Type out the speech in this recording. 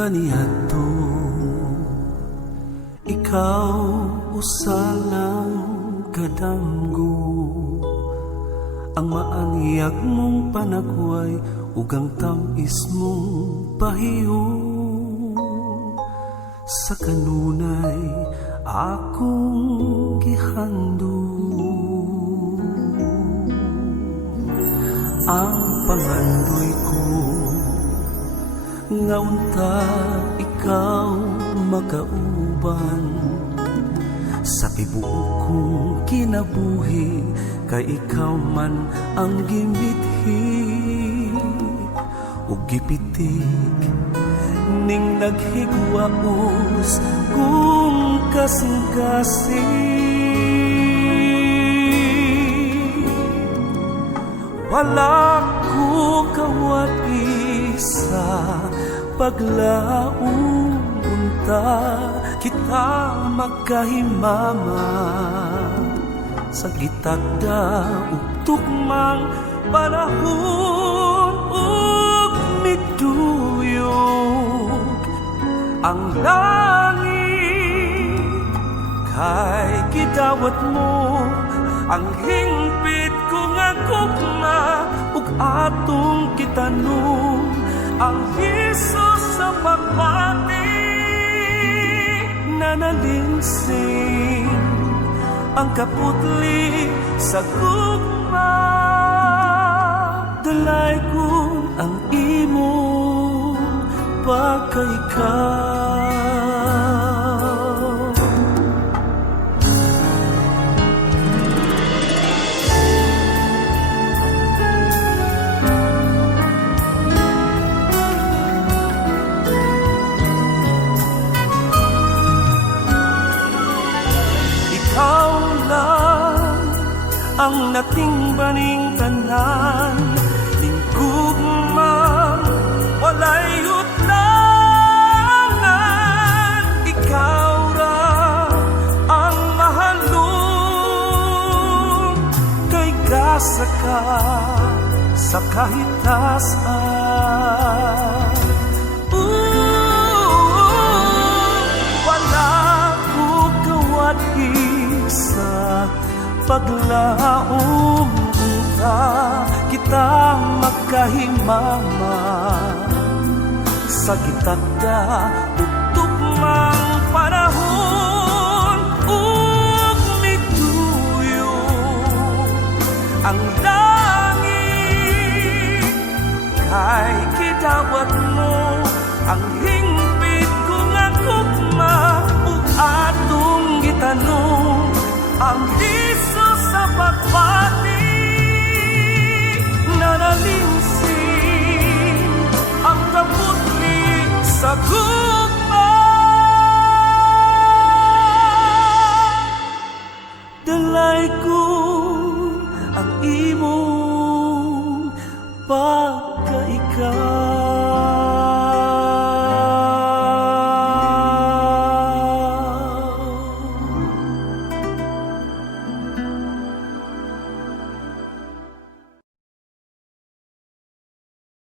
kaniadto, ikaw usalang kadamgo. Ang maaniyag mong panagway ug ang tamis mong pahiyo. Sa kanunay akong gihando. Ang pangandoy ko nga unta ikaw makauban sa tibuok kong kinabuhi, kay ikaw man ang gimithi ug gipitik ning naghigwaos kung kasing-kasing. Wala ko kawat isa paglaong unta kita magkahimama sa gitagda ug tukmang panahon ug miduyog ang langit kay gidawat mo ang hingpit ko nga gugma ug atong kitanong ang Hesus sa pagpati nanalinsing ang kaputli sa gugma. Dalay ko ang imong pagkaikaw. Ang natingbaning tanan ning gugmang walay utlangan. Ikaw ra ang mahalong kay gasa ka sa kahitasan. Wala ko kawat isa paglaong unta kita magkahimama sa gitagda ug tukmang panahon ug mituyo ang langit kay gidawat mo